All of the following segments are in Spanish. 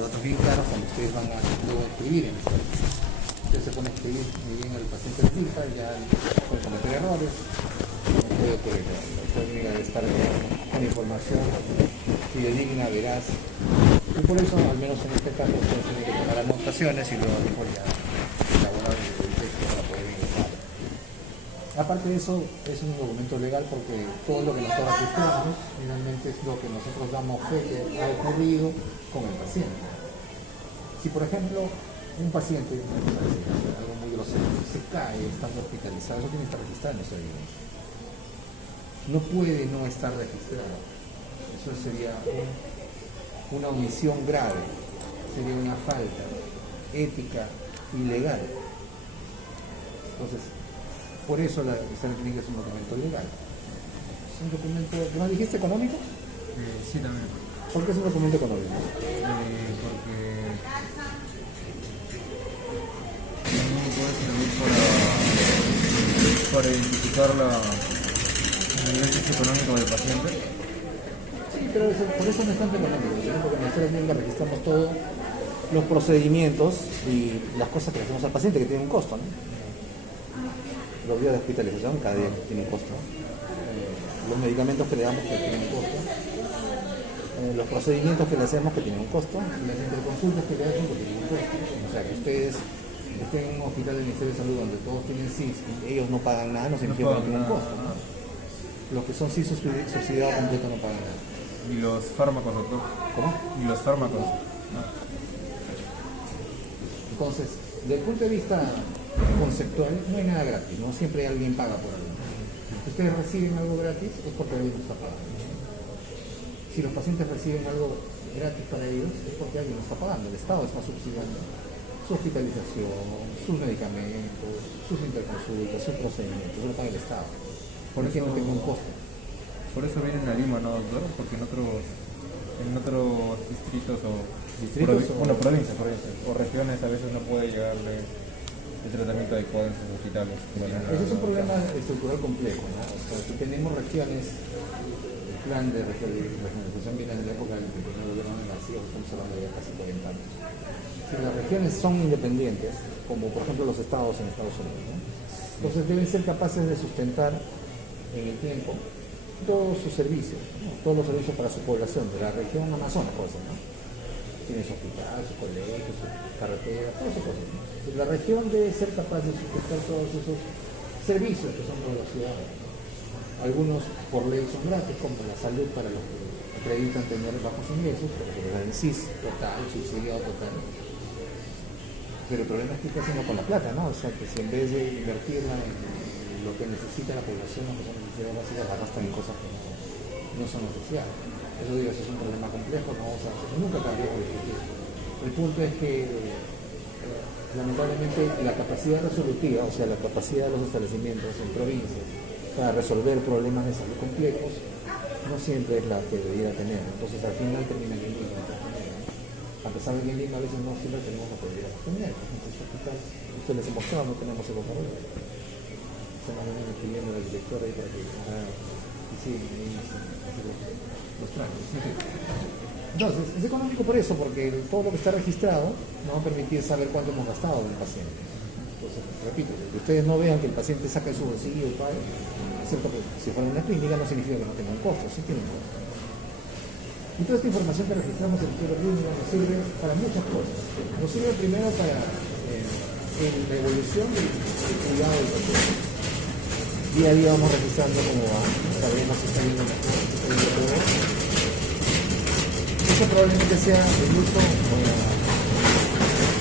los datos bien claros cuando ustedes van a luego escribir en esto. Ustedes se ponen a escribir muy bien el paciente registra, ya pueden cometer errores, no puede ocurrir. La técnica debe estar con información fidedigna, veraz. Y por eso, al menos en este caso, ustedes tienen que tomar anotaciones y luego después ya elaborar el texto para poder ingresar. Aparte de eso, es un documento legal porque todo lo que nosotros registramos finalmente es lo que nosotros damos fe que ha ocurrido con el paciente. Si, por ejemplo, un paciente, algo muy grosero, se cae estando hospitalizado, eso tiene que estar registrado en nuestra evidencia. No puede no estar registrado. Eso sería una omisión grave, sería una falta ética y legal. Entonces, por eso la historia clínica es un documento legal. Es un documento, ¿no dijiste económico? Sí, también. ¿Por qué es un documento económico? Porque no puede servir para identificar el ingreso económico del paciente. Sí, pero por eso no es tanto económico, ¿sí? Porque en la historia clínica registramos todos los procedimientos y las cosas que le hacemos al paciente que tienen un costo, ¿no? Los días de hospitalización cada día tienen un costo. Los medicamentos que le damos que tienen un costo. Los procedimientos que le hacemos que tienen un costo. Las interconsultas que le hacen que tienen un costo. O sea, que ustedes estén en un hospital del Ministerio de Salud donde todos tienen SIS y ellos no pagan nada, no significa que no tienen un costo, ¿no? Los que son SIS subsidiados completo no pagan nada. Y los fármacos, doctor. ¿Cómo? Y los fármacos. Entonces, desde el punto de vista conceptual, no hay nada gratis, ¿no? Siempre alguien paga por algo. Si ustedes reciben algo gratis, es porque alguien lo está pagando. Si los pacientes reciben algo gratis para ellos, es porque alguien lo está pagando. El Estado está subsidiando su hospitalización, sus medicamentos, sus interconsultas, sus procedimientos, eso lo paga el Estado. Por eso no tiene un costo. Por eso vienen a Lima, ¿no, doctor? Porque en otros distritos provincias o regiones a veces no puede llegarle el tratamiento adecuado en sus hospitales. Ese es un problema estructural complejo, ¿no? O sea, si tenemos regiones, el plan de regionalización viene de la época del primer gobierno de García, estamos hablando de ya casi 40 años. Si las regiones son independientes, como por ejemplo los estados en Estados Unidos, ¿no? Entonces deben ser capaces de sustentar en el tiempo todos sus servicios, ¿no? Todos los servicios para su población, de la región Amazonas, por ejemplo, ¿no? Tiene su hospital, su colegio, su carretera, todas esas cosas, ¿no? Entonces, la región debe ser capaz de sustentar todos esos servicios que son para los ciudadanos, ¿no? Algunos por ley son gratis, como la salud para los que acreditan tener bajos ingresos, pero que les dan SIS total, subsidiado total. Pero el problema es que está haciendo con la plata, ¿no? O sea, que si en vez de invertirla en lo que necesita la población, lo que son necesidades básicas, la gastan en cosas que no son necesidades. Eso digo, eso es un problema complejo, no vamos a nunca cambiamos de discutir. El punto es que lamentablemente la capacidad resolutiva, o sea, la capacidad de los establecimientos en provincias para resolver problemas de salud complejos, no siempre es la que debiera tener. Entonces al final termina en Lima, a pesar de que en Lima a veces no siempre tenemos la posibilidad de tener. Entonces esto les he mostrado, no tenemos el correo. Estamos pidiendo a la directora ahí para que los trámites. Entonces, es económico por eso, porque todo lo que está registrado nos va a permitir saber cuánto hemos gastado del paciente. Entonces, repito, que ustedes no vean que el paciente saca su bolsillo y pague, excepto que si fuera una clínica no significa que no tenga un costo, sí tiene un costo. Y toda esta información que registramos en el estudio clínico nos sirve para muchas cosas. Nos sirve primero para la evolución del cuidado del paciente. Día a día vamos registrando cómo va, sabemos si está yendo mejor, si está yendo peor. Eso probablemente sea el uso o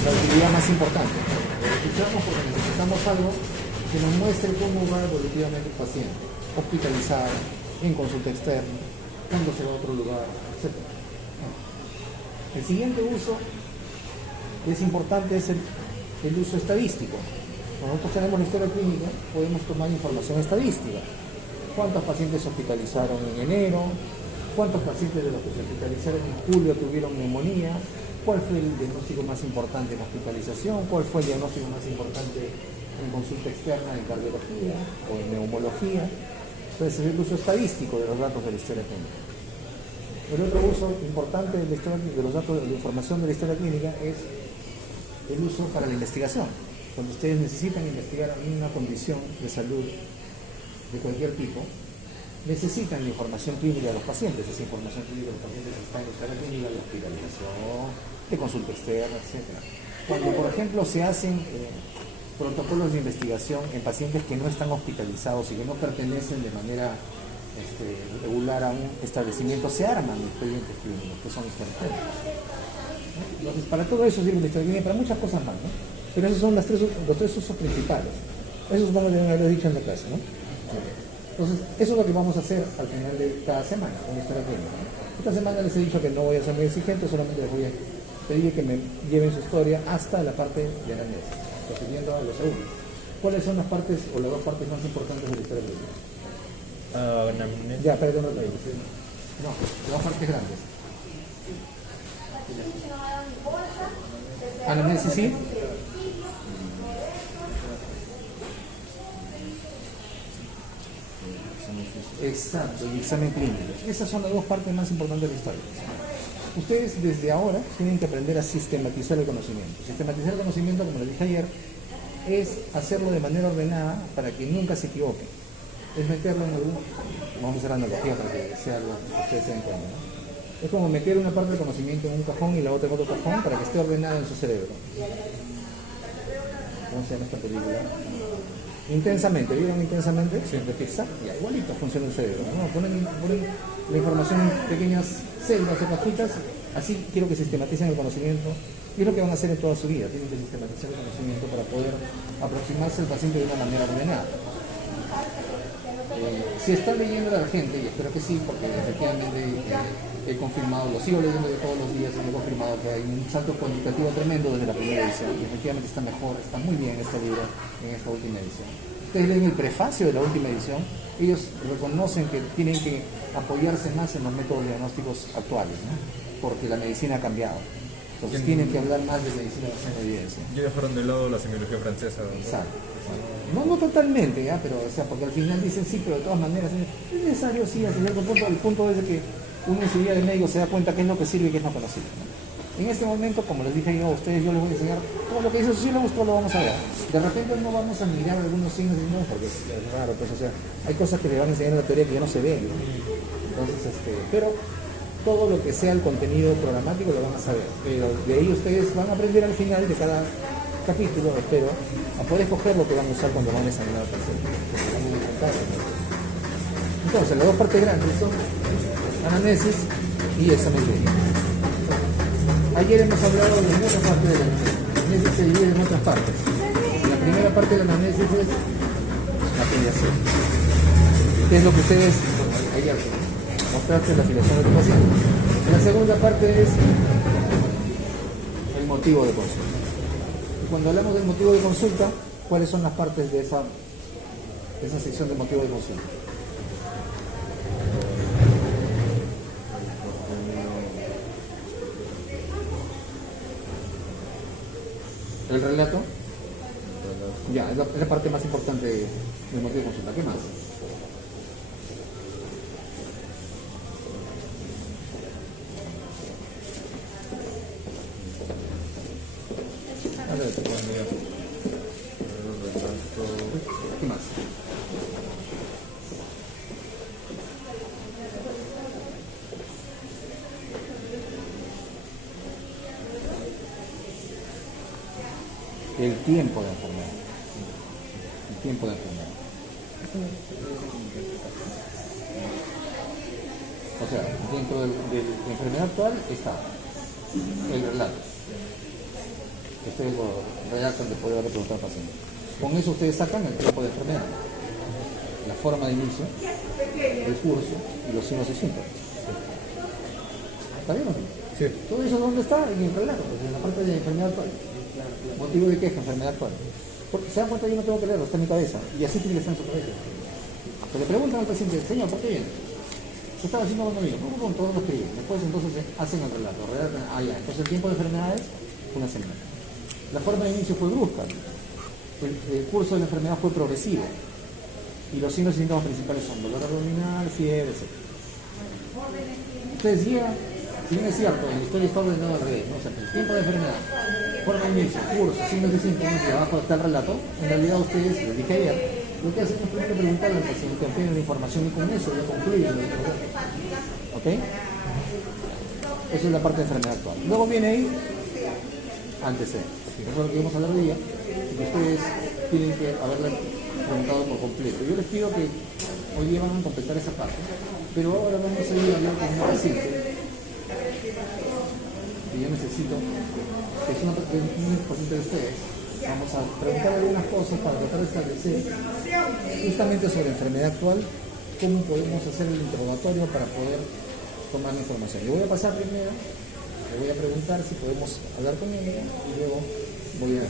la utilidad más importante. Lo registramos porque necesitamos algo que nos muestre cómo va evolutivamente el paciente, hospitalizado, en consulta externa, cuando se va a otro lugar, etc. El siguiente uso que es importante es el uso estadístico. Cuando nosotros tenemos la historia clínica, podemos tomar información estadística. ¿Cuántos pacientes se hospitalizaron en enero? ¿Cuántos pacientes de los que se hospitalizaron en julio tuvieron neumonía? ¿Cuál fue el diagnóstico más importante en hospitalización? ¿Cuál fue el diagnóstico más importante en consulta externa en cardiología o en neumología? Entonces es el uso estadístico de los datos de la historia clínica. El otro uso importante de la historia, de los datos de la información de la historia clínica es el uso para la investigación. Cuando ustedes necesitan investigar una condición de salud de cualquier tipo, necesitan la información clínica de los pacientes. Esa información clínica de los pacientes está en la historia clínica de hospitalización, de consulta externa, etc. Cuando, por ejemplo, se hacen protocolos de investigación en pacientes que no están hospitalizados y que no pertenecen de manera regular a un establecimiento, se arman expedientes clínicos, que son históricos. Entonces, para todo eso sirve la historia clínica, para muchas cosas más, ¿no? Pero esos son los tres usos principales. Eso supongo que deben haberlo dicho en la clase, ¿no? Entonces, eso es lo que vamos a hacer al final de cada semana con la historia clínica, ¿no? Esta semana les he dicho que no voy a ser muy exigente, solamente les voy a pedir que me lleven su historia hasta la parte de anamnesis, procediendo a lo segundo. ¿Cuáles son las partes o las dos partes más importantes de la historia clínica? Ya, espérate un rato ahí. No, las dos partes grandes. Anamnesis, sí. Exacto, y examen clínico. Esas son las dos partes más importantes de la historia. Ustedes desde ahora tienen que aprender a sistematizar el conocimiento. Sistematizar el conocimiento, como les dije ayer, es hacerlo de manera ordenada para que nunca se equivoque. Es meterlo en algún... Vamos a hacer la analogía para que sea algo que ustedes se den cuenta, ¿no? Es como meter una parte del conocimiento en un cajón y la otra en otro cajón para que esté ordenada en su cerebro. ¿Cómo se llama esta película? Intensamente, ¿vieron Intensamente? Sí. De Pixar. Ya, igualito funciona el cerebro, ¿no? Ponen la información en pequeñas celdas o cajitas, así quiero que sistematicen el conocimiento. Y es lo que van a hacer en toda su vida, tienen que sistematizar el conocimiento para poder aproximarse al paciente de una manera ordenada. Si está leyendo a la gente, y espero que sí, porque efectivamente he confirmado, lo sigo leyendo de todos los días y he confirmado que hay un salto cuantitativo tremendo desde la primera edición, y efectivamente está mejor, está muy bien este libro en esta última edición. Ustedes leen el prefacio de la última edición, ellos reconocen que tienen que apoyarse más en los métodos diagnósticos actuales, ¿no? Porque la medicina ha cambiado. Entonces tienen que hablar más de medicina basada en evidencia. Ya dejaron de lado la semiología francesa, ¿no? Exacto. No totalmente, ¿ya? Pero, o sea, porque al final dicen sí, pero de todas maneras es necesario, sí, hasta cierto punto. El punto es de que uno en su vida de médico se da cuenta qué es lo que sirve y qué es lo que no sirve, ¿no? En este momento, como les dije yo a ustedes, yo les voy a enseñar todo lo que dice sociólogos, todo lo vamos a ver. De repente no vamos a mirar algunos signos y no, porque es raro, pues, o sea, hay cosas que le van a enseñar en la teoría que ya no se ven, ¿no? Entonces, pero todo lo que sea el contenido programático lo van a saber. Pero de ahí ustedes van a aprender al final de cada capítulo, espero, a poder escoger lo que van a usar cuando van a examinar al paciente. Entonces, las dos partes grandes son anamnesis y examen clínico. Ayer hemos hablado de muchas partes de la anamnesis, se divide en otras partes. La primera parte de la anamnesis es la afiliación. ¿Qué es lo que ustedes ayer mostraste la afiliación de tu paciente? La segunda parte es el motivo de consulta. Cuando hablamos del motivo de consulta, ¿cuáles son las partes de esa sección de motivo de consulta? ¿El relato? Ya, es la parte más importante del motivo de consulta. ¿Qué más? ¿Qué más? El tiempo de enfermedad. El tiempo de enfermedad. O sea, dentro de la enfermedad actual está el relato. Que ustedes lo redactan después de haber preguntado al paciente. Con eso ustedes sacan el tiempo de enfermedad, la forma de inicio, el curso y los signos y síntomas. ¿Está bien o no? Sí. Todo eso ¿dónde está? En el relato, pues en la parte de enfermedad actual. Motivo de queja, enfermedad actual. Porque se dan cuenta, yo no tengo que leerlo, está en mi cabeza. Y así tiene que estar en su cabeza. Se le preguntan al paciente, señor, ¿por qué viene? ¿Qué estaba haciendo cuando vino? No, con todos los que vienen. Después entonces hacen el relato. Redactan, ya. Entonces el tiempo de enfermedades, una semana. La forma de inicio fue brusca. El curso de la enfermedad fue progresivo. Y los signos y síntomas principales son dolor abdominal, fiebre, etc. Ustedes llegan, si bien es cierto, la historia está ordenada al revés, ¿no? O sea, el tiempo de enfermedad, forma de inicio, curso, signos de síntomas, y abajo está el relato. En realidad ustedes, les dije ayer, lo que hacen es primero preguntarle al paciente, obtienen la información y con eso ya concluyen el problema. ¿Ok? Esa es la parte de enfermedad actual. Luego viene ahí antecedentes. Eso es lo que vamos a hablar hoy día, y que ustedes tienen que haberla preguntado por completo. Yo les pido que hoy día van a completar esa parte, pero ahora vamos a ir a hablar con un paciente que yo necesito, que es un paciente de ustedes. Vamos a preguntar algunas cosas para tratar de establecer justamente sobre la enfermedad actual, cómo podemos hacer el interrogatorio para poder tomar la información. Le voy a pasar primero, le voy a preguntar si podemos hablar con ella y luego voy a...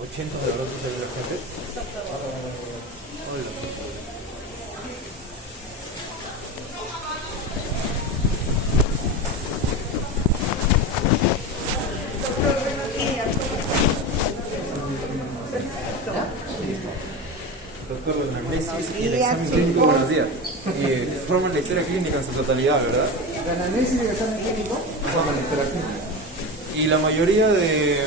¿80 de brotes de la gente? Doctor, la anamnesis y el examen clínico, buenos días. Forman la historia clínica en su totalidad, ¿verdad? La anamnesis y el examen clínico Forman la historia clínica. Y la mayoría de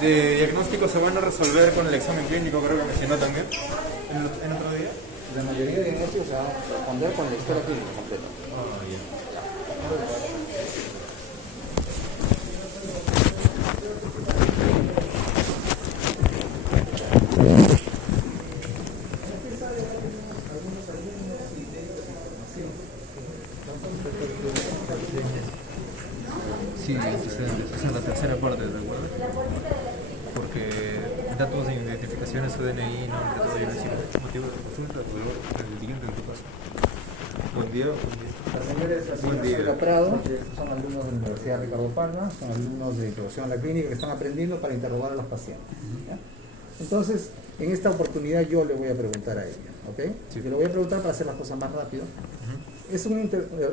diagnósticos se van a resolver con el examen clínico, creo que mencionó también en otro día. la mayoría de diagnósticos se van a responder con la historia clínica completa. Sí, antecedentes. Esa es la tercera parte, ¿te acuerdas? Porque datos de identificación, su DNI, nombre, todo yo decimos. Motivo de consulta, el siguiente en tu caso. Buen día. Las señores, la Buen señora día. Sandra Prado, que son alumnos de la Universidad Ricardo Palma, son alumnos de introducción a la clínica que están aprendiendo para interrogar a los pacientes. ¿Ya? Entonces, en esta oportunidad yo le voy a preguntar a ella, ¿ok? Sí. Yo le voy a preguntar para hacer las cosas más rápido.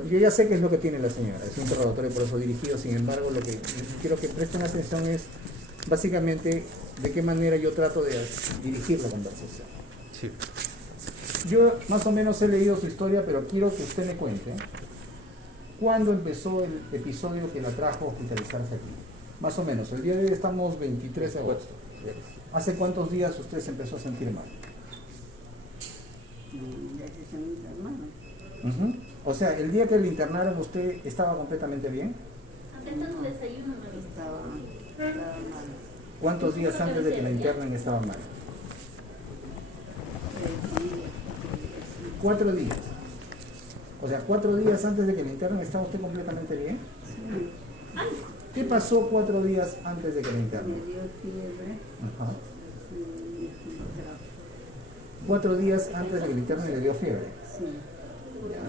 Yo ya sé qué es lo que tiene la señora, es un interrogatorio por eso dirigido, sin embargo, lo que quiero que presten atención es básicamente de qué manera yo trato de dirigir la conversación. Sí. Yo más o menos he leído su historia, pero quiero que usted me cuente cuándo empezó el episodio que la trajo a hospitalizarse aquí. Más o menos, el día de hoy estamos 23 de agosto. ¿Hace cuántos días usted se empezó a sentir mal? O sea, el día que le internaron, ¿usted estaba completamente bien? Estaba mal. ¿Cuántos días antes de que la internen estaba mal? 4 días. O sea, 4 días antes de que la internen estaba usted completamente bien. Sí, ¿Qué pasó 4 días antes de que la me internen? dio fiebre. Ajá. Sí, 4 días antes de que la internen le dio fiebre. sí. Ya.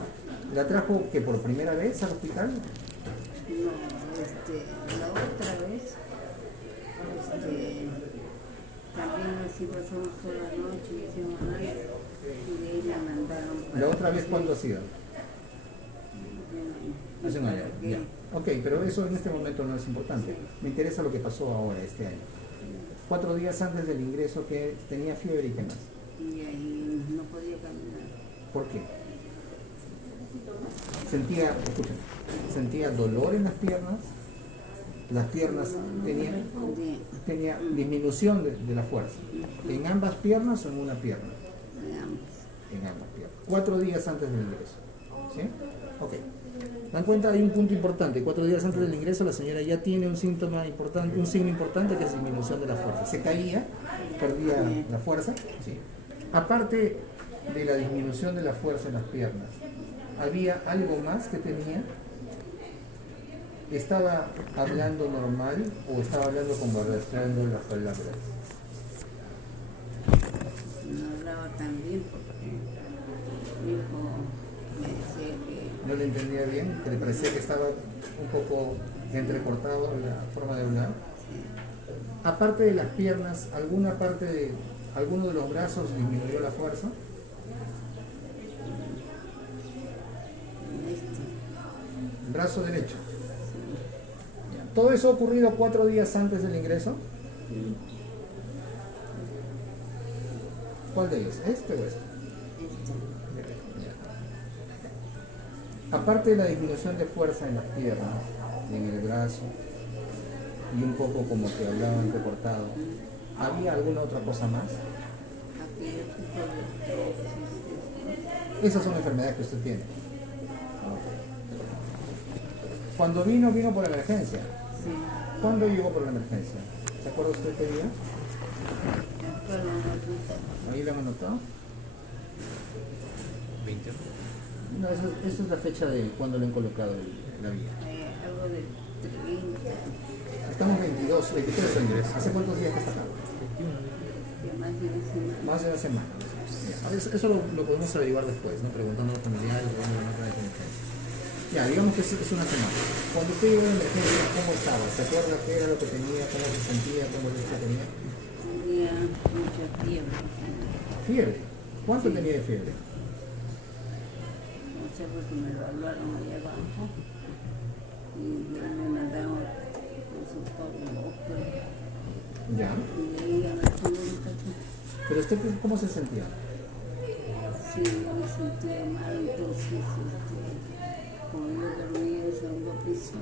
¿La trajo que por primera vez al hospital? No, la otra vez, también así pasamos toda la noche y hicimos nada, y de ahí la mandaron para... ¿La otra vez cuándo ha sido? Hace un año. Ya. Ok, pero eso en este momento no es importante. Me interesa lo que pasó ahora, este año. 4 días antes del ingreso que tenía fiebre y qué más. Y ahí no podía caminar. ¿Por qué? Sentía dolor en las piernas tenía disminución de la fuerza. ¿En ambas piernas o en una pierna? En ambas piernas. 4 días antes del ingreso. ¿Sí? Ok. Dan cuenta, hay un punto importante. 4 días antes del ingreso la señora ya tiene un síntoma importante, un signo importante que es disminución de la fuerza. Se caía, perdía la fuerza. Sí. Aparte de la disminución de la fuerza en las piernas, ¿había algo más que tenía? ¿Estaba hablando normal o estaba hablando como arrastrando las palabras? No hablaba tan bien porque mi hijo me decía que... ¿No le entendía bien? ¿Que le parecía que estaba un poco entrecortado en la forma de hablar? Aparte de las piernas, ¿alguno de los brazos disminuyó la fuerza? Brazo derecho. ¿Todo eso ha ocurrido 4 días antes del ingreso? ¿Cuál de ellos? ¿Este o este? Este, Ya. Aparte de la disminución de fuerza en las piernas, en el brazo, y un poco como que hablaba entrecortado, ¿había alguna otra cosa más? aquí el tipo de artrosis, Esas son enfermedades que usted tiene. Cuando vino por emergencia. sí, ¿Cuándo llegó por la emergencia? ¿Se acuerda usted qué día? después lo anotó. Ahí la han anotado. 20. No, eso es la fecha de cuando le han colocado la vía. Algo de 30, Estamos 22, 23 años. ¿Hace cuántos días que está acá? que más de una semana. Más de una semana. Ya, eso lo podemos averiguar después, ¿no? Preguntando a los familiares, dónde van a traer de emergencia. Ya, digamos que es una semana. Cuando usted llegó de emergencia, ¿cómo estaba? ¿Se acuerda qué era lo que tenía? ¿Cómo se sentía? ¿Cómo se tenía? Tenía mucha fiebre. Fiebre. ¿Cuánto Sí. tenía de fiebre? No sé porque me lo hablaron allá abajo y de ahí me mandaron consultorio Ya. y de ahí a la consulta. ¿Pero usted cómo se sentía? Sí, me sentía mal, entonces, como yo dormía en el segundo piso,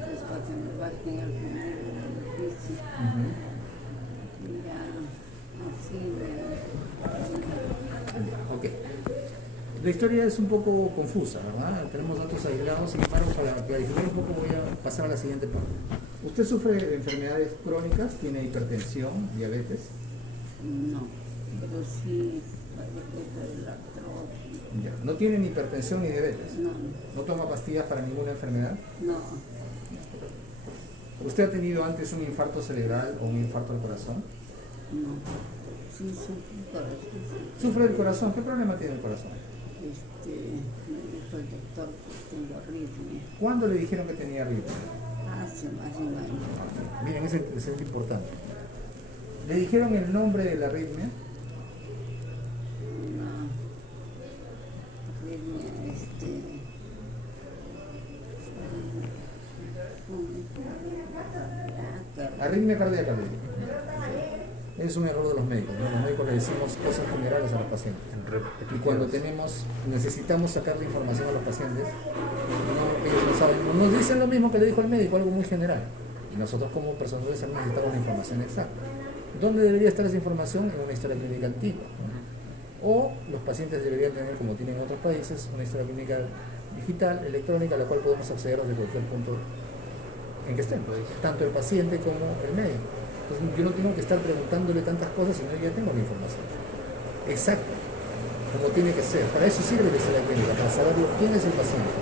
pues para que me bajen al primer piso, y ya así Ok. La historia es un poco confusa, ¿verdad? Tenemos datos aislados, sin embargo, para clarificar un poco voy a pasar a la siguiente parte. ¿Usted sufre de enfermedades crónicas? ¿Tiene hipertensión, diabetes? no, pero sí padezco de la artrosis. Ya. ¿No tiene ni hipertensión ni diabetes? No, ¿No toma pastillas para ninguna enfermedad? no, ¿Usted ha tenido antes un infarto cerebral o un infarto al corazón? no. Sí, sufro corazón. ¿Sufre del corazón? ¿Qué problema tiene el corazón? Me dijo el doctor que tengo arritmia. ¿Cuándo le dijeron que tenía arritmia? Hace más de un año. Miren, eso es importante. ¿Le dijeron el nombre de la arritmia? Una arritmia, Arritmia cardíaca. Es un error de los médicos, ¿no? Los médicos le decimos cosas generales a los pacientes. Y cuando necesitamos sacarle información a los pacientes, ellos no saben, nos dicen lo mismo que le dijo el médico, algo muy general. Y nosotros como personas de salud necesitamos la información exacta. ¿Dónde debería estar esa información? En una historia clínica antigua, ¿no? O los pacientes deberían tener, como tienen en otros países, una historia clínica digital, electrónica, a la cual podemos acceder desde cualquier punto en que estén, tanto el paciente como el médico. Entonces yo no tengo que estar preguntándole tantas cosas, sino que ya tengo la información exacta, como tiene que ser. Para eso sirve la historia clínica, para saber quién es el paciente.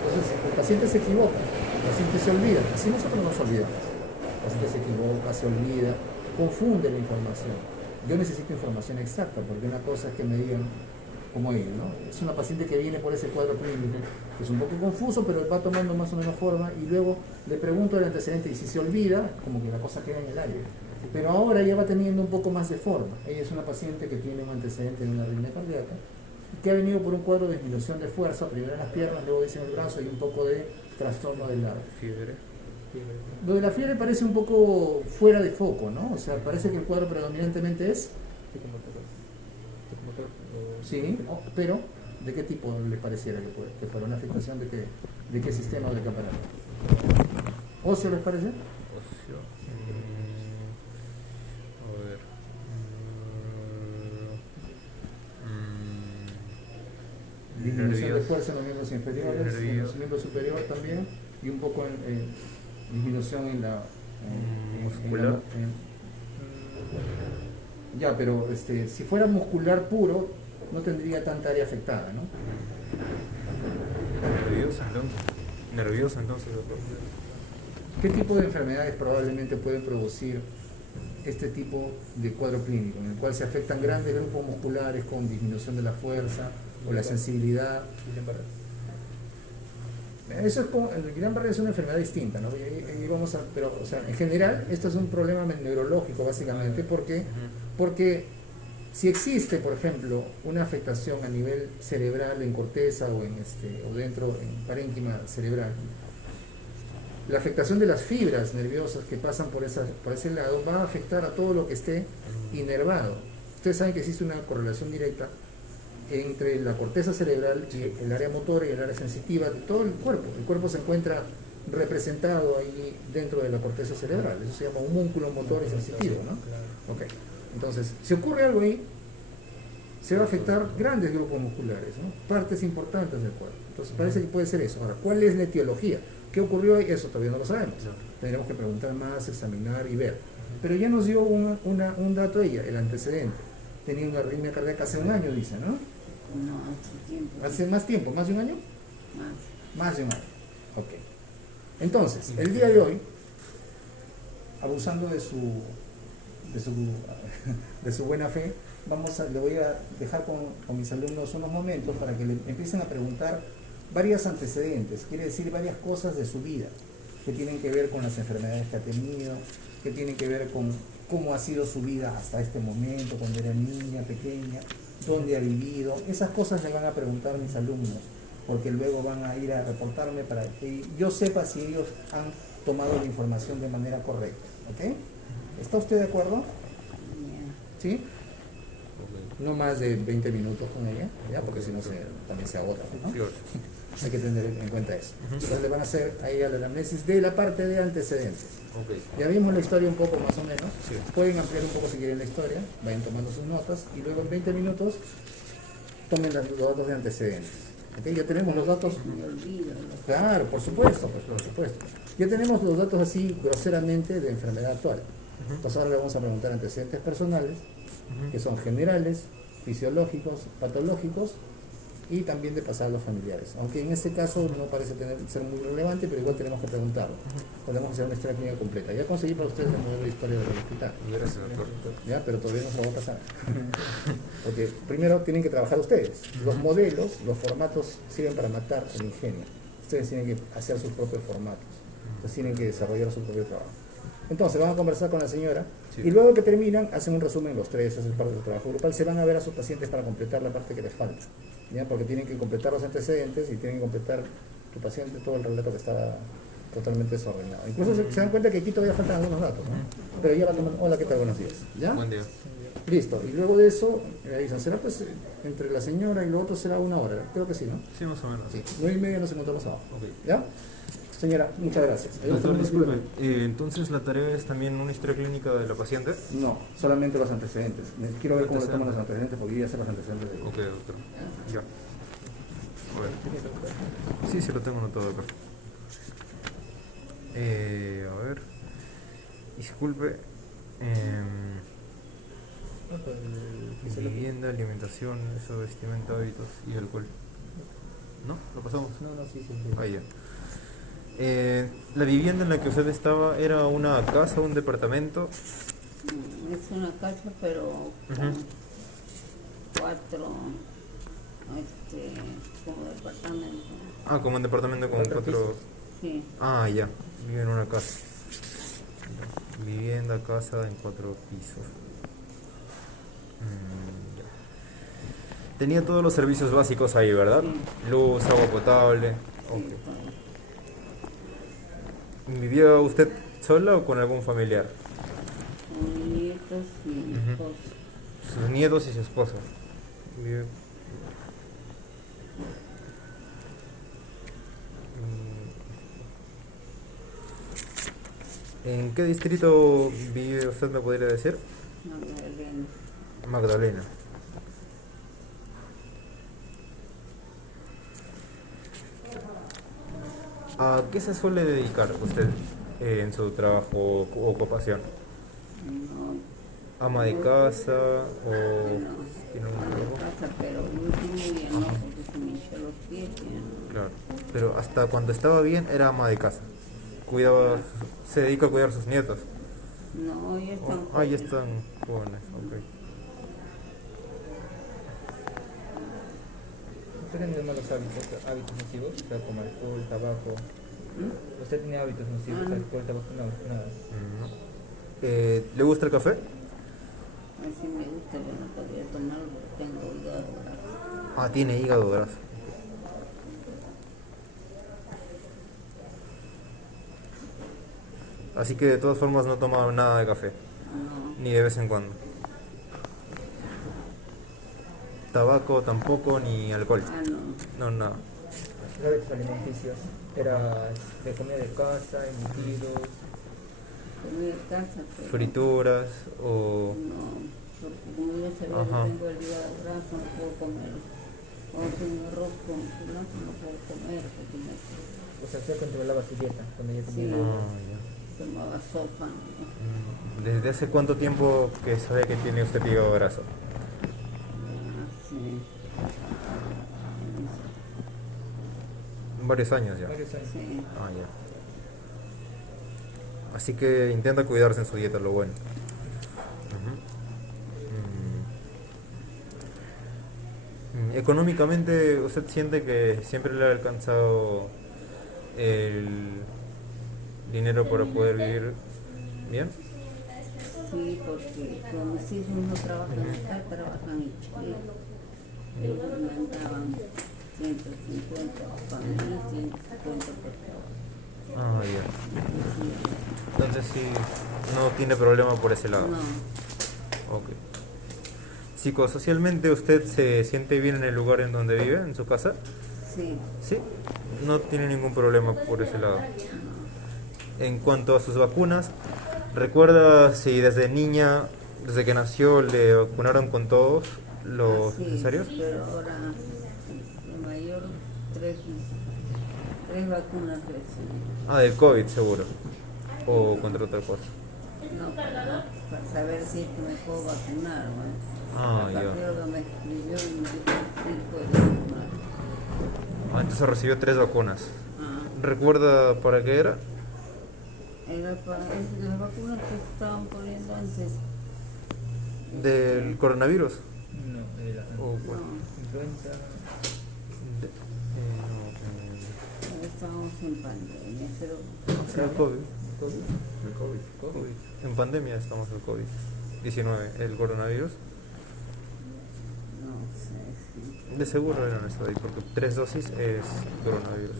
Entonces el paciente se equivoca, el paciente se olvida, así nosotros nos olvidamos. El paciente se equivoca, se olvida, confunde la información. Yo necesito información exacta, porque una cosa es que me digan, como ellos, ¿no? Es una paciente que viene por ese cuadro clínico, que es un poco confuso, pero va tomando más o menos forma, y luego le pregunto el antecedente, y si se olvida, como que la cosa queda en el aire. Pero ahora ya va teniendo un poco más de forma. Ella es una paciente que tiene un antecedente de una arritmia cardíaca, que ha venido por un cuadro de disminución de fuerza, primero en las piernas, luego dice en el brazo, y un poco de trastorno del lado. Fiebre. Lo de la fiebre parece un poco fuera de foco, ¿no? O sea, parece que el cuadro predominantemente es... Sí, pero ¿de qué tipo le pareciera que fuera una afectación de qué sistema o de qué aparato? ¿Óseo les parece? Ocio. A ver. Disminución de fuerza en los miembros inferiores, en nervios. los miembros superiores también, y un poco en disminución en la... Muscular. Ya, pero si fuera muscular puro, no tendría tanta área afectada, ¿no? Nervioso entonces. ¿Qué tipo de enfermedades probablemente pueden producir este tipo de cuadro clínico, en el cual se afectan grandes grupos musculares con disminución de la fuerza o la sensibilidad? Eso es como, el Guillain-Barré es una enfermedad distinta, ¿no? Y vamos a, pero, o sea, en general, esto es un problema neurológico, básicamente, porque si existe, por ejemplo, una afectación a nivel cerebral en corteza o en o dentro, en parénquima cerebral, La afectación de las fibras nerviosas que pasan por ese lado va a afectar a todo lo que esté inervado. Ustedes saben que existe una correlación directa entre la corteza cerebral y el área motora y el área sensitiva de todo el cuerpo. El cuerpo se encuentra representado ahí dentro de la corteza cerebral. Eso se llama homúnculo motor y sensitivo, ¿no? Ok. Entonces, si ocurre algo ahí, se va a afectar grandes grupos musculares, ¿no? Partes importantes del cuerpo. Entonces, parece que puede ser eso. Ahora, ¿cuál es la etiología? ¿Qué ocurrió ahí? Eso todavía no lo sabemos. Tendremos que preguntar más, examinar y ver. Pero ya nos dio un dato ella, el antecedente. Tenía una arritmia cardíaca hace un año, dice, ¿no? No, hace tiempo. ¿Hace más tiempo? ¿Más de un año? Más. Más de un año. Ok. Entonces, el día de hoy, abusando de su buena fe, le voy a dejar con mis alumnos unos momentos para que le empiecen a preguntar varios antecedentes, quiere decir varias cosas de su vida, que tienen que ver con las enfermedades que ha tenido, que tienen que ver con cómo ha sido su vida hasta este momento, cuando era niña, pequeña, dónde ha vivido. Esas cosas le van a preguntar mis alumnos, porque luego van a ir a reportarme para que yo sepa si ellos han tomado la información de manera correcta. ¿Ok? ¿Está usted de acuerdo? ¿Sí? No más de 20 minutos con ella, ¿ya? Porque si no también se agota, ¿no? Hay que tener en cuenta eso. Entonces le van a hacer a ella la anamnesis de la parte de antecedentes. Ya vimos la historia un poco más o menos. Pueden ampliar un poco si quieren la historia, vayan tomando sus notas y luego en 20 minutos tomen los datos de antecedentes. ¿Okay? Ya tenemos los datos. Me olvido. Claro, por supuesto, pues, por supuesto. Ya tenemos los datos así groseramente de enfermedad actual. Entonces ahora le vamos a preguntar antecedentes personales, que son generales, fisiológicos, patológicos y también de pasados familiares. Aunque en este caso no parece ser muy relevante, pero igual tenemos que preguntarlo. Podemos hacer una historia clínica completa. Ya conseguí para ustedes el modelo de historia del hospital. Gracias, doctor. ¿Ya? Pero todavía no se lo va a pasar. Porque primero tienen que trabajar ustedes. Los modelos, los formatos sirven para matar el ingenio. Ustedes tienen que hacer sus propios formatos. Entonces tienen que desarrollar su propio trabajo. Entonces van a conversar con la señora y luego que terminan hacen un resumen los tres, hacen parte del trabajo grupal, se van a ver a sus pacientes para completar la parte que les falta, ¿ya? Porque tienen que completar los antecedentes y tienen que completar tu paciente todo el relato que está totalmente desordenado. Incluso se dan cuenta que aquí todavía faltan algunos datos, ¿no? Pero ya va a tomar, hola, ¿qué tal? Buenos días. ¿Ya? Buen día. Listo, y luego de eso dicen, ¿será pues entre la señora y lo otro será una hora? Creo que sí, ¿no? Sí, más o menos. Sí, 9:30 nos encontramos abajo. Okay. ¿Ya? Señora, muchas gracias. Doctor, disculpe, entonces la tarea es también una historia clínica de la paciente. No, solamente los antecedentes. Quiero ver cómo le toman los antecedentes porque yo ya sé los antecedentes de ella. Ok, doctor. Ya. A ver. Sí, lo tengo anotado acá. A ver. Disculpe. Vivienda, alimentación, uso, vestimenta, hábitos y alcohol. ¿No? ¿Lo pasamos? No, sí. Ah, ya. La vivienda en la que usted estaba era una casa, un departamento. Es una casa, pero con 4, como departamento. Ah, como un departamento con 4. Sí. Ah, ya. Vive en una casa. Vivienda, casa en 4 pisos. Ya. Tenía todos los servicios básicos ahí, ¿verdad? Sí. Luz, agua potable. Sí, Ok. todo. ¿Vivía usted sola o con algún familiar? Con nietos y mi esposo. Sus nietos y su esposa. Bien. ¿En qué distrito vive usted, me podría decir? Magdalena. Magdalena. ¿A qué se suele dedicar usted en su trabajo o ocupación? No, ¿Ama de casa o bueno, tiene un de trabajo? casa, pero el último día no, porque se me hinchó los pies. Ya. Claro, pero hasta cuando estaba bien era ama de casa. Cuidaba, se dedica a cuidar a sus nietos. No, ya están Ya jóvenes. están jóvenes, ok. ¿Usted tiene malos hábitos nocivos? O sea, como alcohol, tabaco. ¿Usted tiene hábitos nocivos? Alcohol, tabaco, no, nada. ¿Le gusta el café? Así me gusta, pero no podría tomarlo porque tengo hígado graso. Ah, tiene hígado graso. Así que de todas formas no toma nada de café, No, ni de vez en cuando. Tabaco tampoco, ni alcohol. no. No, nada. Los hábitos alimenticios era de comida de casa, embutidos. Comí en casa, pero Frituras o... no, porque como yo sabía Ajá. que tengo el hígado graso, no puedo comer. Cuando tengo arroz con culantro no puedo comer porque me O sea, usted controlaba su dieta cuando ya tenía. Sí. Ah, ya. tomaba sopa. ¿No? ¿Desde hace cuánto tiempo que sabe que tiene usted hígado graso? Sí, Varios años ya. Varios años. sí. Ah, ya. Así que intenta cuidarse en su dieta, lo bueno. Ujú. Económicamente, ¿usted siente que siempre le ha alcanzado el dinero para poder vivir bien? Sí, porque como mis hijos no trabajan acá, trabajan en Chile. Ellos me daban 150 para mí, 150 por trabajo. Ah, ya. Entonces sí, no tiene problema por ese lado. No, Ok. Psicosocialmente, ¿usted se siente bien en el lugar en donde vive, en su casa? sí, Sí, no tiene ningún problema por ese lado. En cuanto a sus vacunas, ¿recuerda si desde niña, desde que nació, le vacunaron con todos los así, necesarios? pero ahora el mayor, tres vacunas recibí. Ah, del COVID seguro. O contra otra cosa. No, para saber si es que me puedo vacunar. ¿No? Ah, La ya. cardióloga me escribió y me dijo sí puedo vacunar. Ah, entonces recibió 3 vacunas. Ah, ¿Recuerda para qué era? era para las vacunas que estaban poniendo antes. ¿Del coronavirus? No, era ¿O cuál? No, influenza. ahora estábamos en pandemia, pero El COVID. COVID. El COVID. COVID. En pandemia estamos el COVID-19. El coronavirus. no sé si. De seguro eran eso ahí, porque 3 dosis es coronavirus.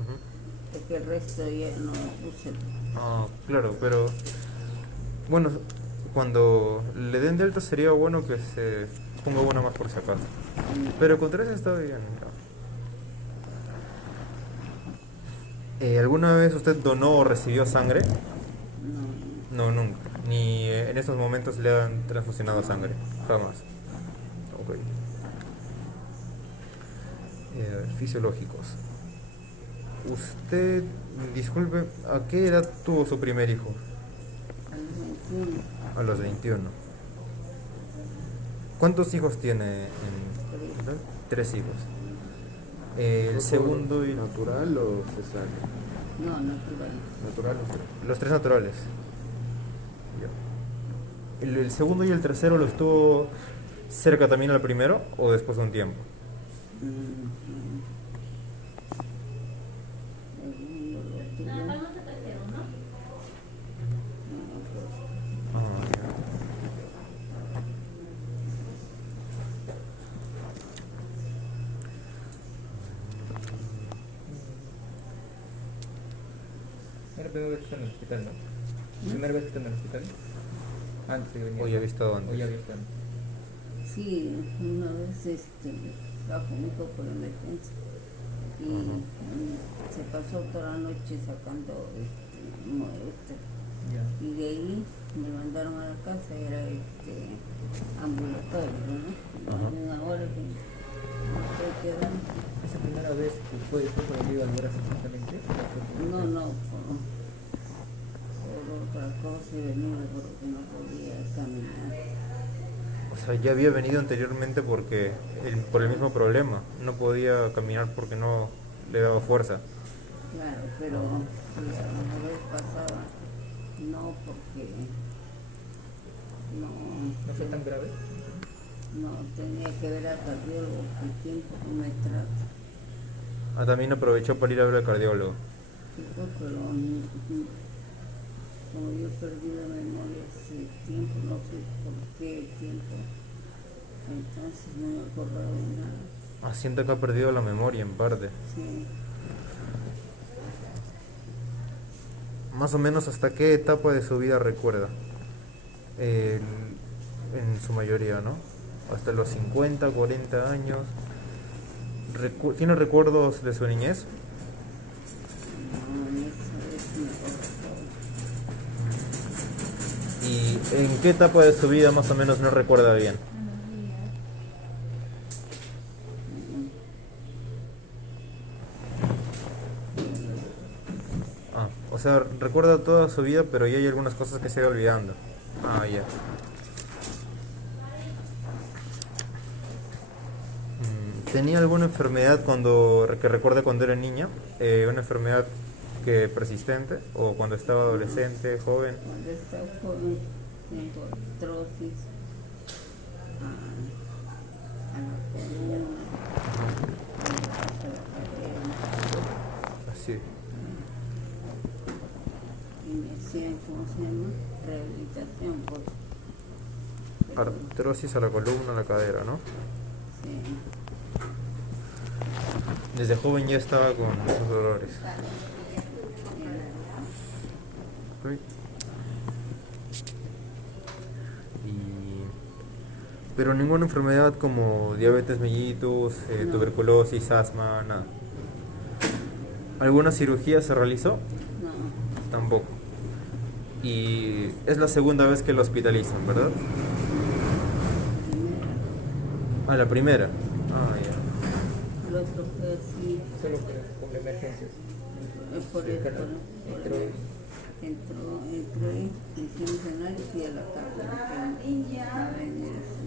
Ujú. Es que el resto ya no lo puse. Ah, claro, pero bueno, cuando le den delta sería bueno que se ponga una más por si acaso. Pero con 3 está bien. ¿Alguna vez usted donó o recibió sangre? No, No, nunca. Ni en estos momentos le han transfusionado sangre. Jamás. Ok. A ver, fisiológicos. Usted, disculpe, ¿a qué edad tuvo su primer hijo? al 21, A los 21. ¿Cuántos hijos tiene en total? 3 hijos. El segundo y... ¿Natural o cesárea? no, natural. Natural o cesárea. Los 3 naturales. Ya. ¿El segundo y el tercero los tuvo cerca también al primero o después de un tiempo? Ah, ya. Era la primera vez que está en el hospital, ¿no? Primera vez que está en el hospital. Antes de venir. O ya había estado antes. O ya había estado. Sí, una vez bajo un poco de emergencia y se pasó toda la noche sacando muerte. Ya. Y de ahí me mandaron a la casa, era ambulatorio, ¿no? Ajá. Y una hora que no estoy quedando. ¿Esa primera vez que fue por el hígado graso exactamente? No, por otra cosa y venía porque no podía caminar. O sea, ya había venido anteriormente porque por el mismo problema. No podía caminar porque no le daba fuerza. Claro, pero la vez pasada no, porque ¿No fue tan grave? no tenía que ver al cardiólogo, que el tiempo que me trata. Ah, también aprovechó para ir a ver al cardiólogo. Sí, pues, pero como yo perdí la memoria hace tiempo, no sé por qué tiempo, entonces no me acordaba de nada. Ah, siento que ha perdido la memoria en parte. Sí, más o menos hasta qué etapa de su vida recuerda. En su mayoría, ¿no? Hasta los 50, 40 años. ¿Tiene recuerdos de su niñez? No, esa es mi ¿Y en qué etapa de su vida más o menos no recuerda bien? O sea, recuerda toda su vida, pero ya hay algunas cosas que se va olvidando. Ya. ¿Tenía alguna enfermedad que recuerde cuando era niña? ¿Una enfermedad que persistente? ¿O cuando estaba adolescente, joven? Cuando estaba joven tengo artrosis a la columna, a la cadera, Así. y me hacían, ¿cómo se llama? Rehabilitación, pues. Pero, Artrosis a la columna, a la cadera, ¿no? sí. Desde joven ya estaba con esos dolores. Ok. Pero ninguna enfermedad como diabetes mellitus, No. tuberculosis, asma, nada. ¿Alguna cirugía se realizó? No, Tampoco. Y es la segunda vez que lo hospitalizan, ¿verdad? primera. La primera. Ya. El otro fue así, Solo por emergencias. por Sí, eso, claro. entró ahí, hicimos análisis y a la casa dijeron, va a venir así.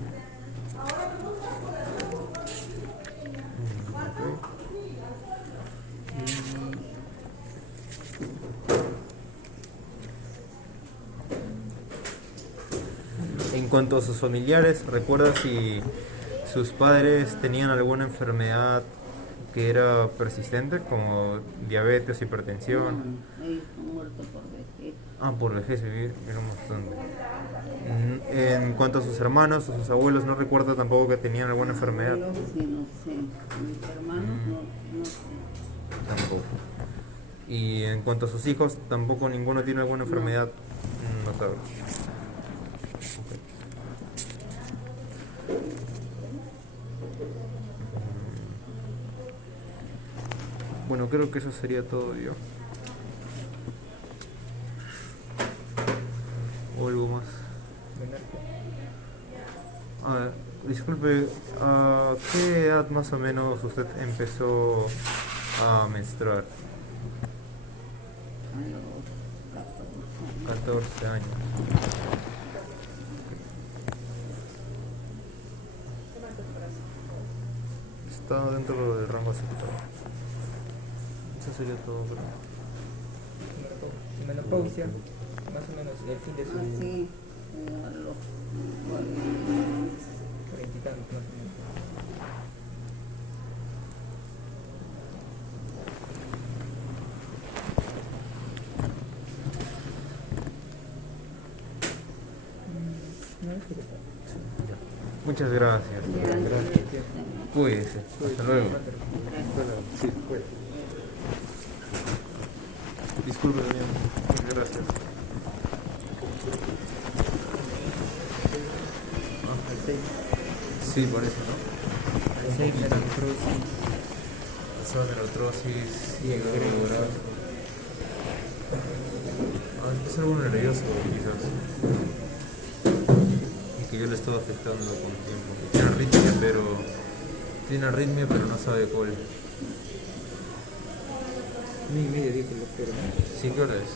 En cuanto a sus familiares, ¿recuerda si sus padres tenían alguna enfermedad que era persistente, como diabetes, hipertensión? Ellos han muerto por vejez. Por vejez, vivieron bastante. En cuanto a sus hermanos o sus abuelos, ¿no recuerda tampoco que tenían alguna enfermedad? Yo sí, no sé. Mis hermanos no sé. Tampoco. Y en cuanto a sus hijos, tampoco ninguno tiene alguna enfermedad notable. Bueno, creo que eso sería todo yo. ¿O algo más? Disculpe, ¿a qué edad más o menos usted empezó a menstruar? A los 14 años. Está dentro del rango aceptable. Eso sería todo, creo. Menopausia, más o menos el fin de su así, como a los 40. 40 y tantos, más o menos. Muchas gracias. Gracias. Cuídese. Hasta luego. Sí, pues. Disculpe, bien. Gracias. Sí, por eso, ¿no? El 6 de la artrosis. Pasó de neurosis y es algo nervioso, quizás. Y que yo le estoy afectando con el tiempo. Tiene arritmia, pero no sabe cuál. 1:30 dijo el doctor, ¿no? Sí, ¿qué hora es?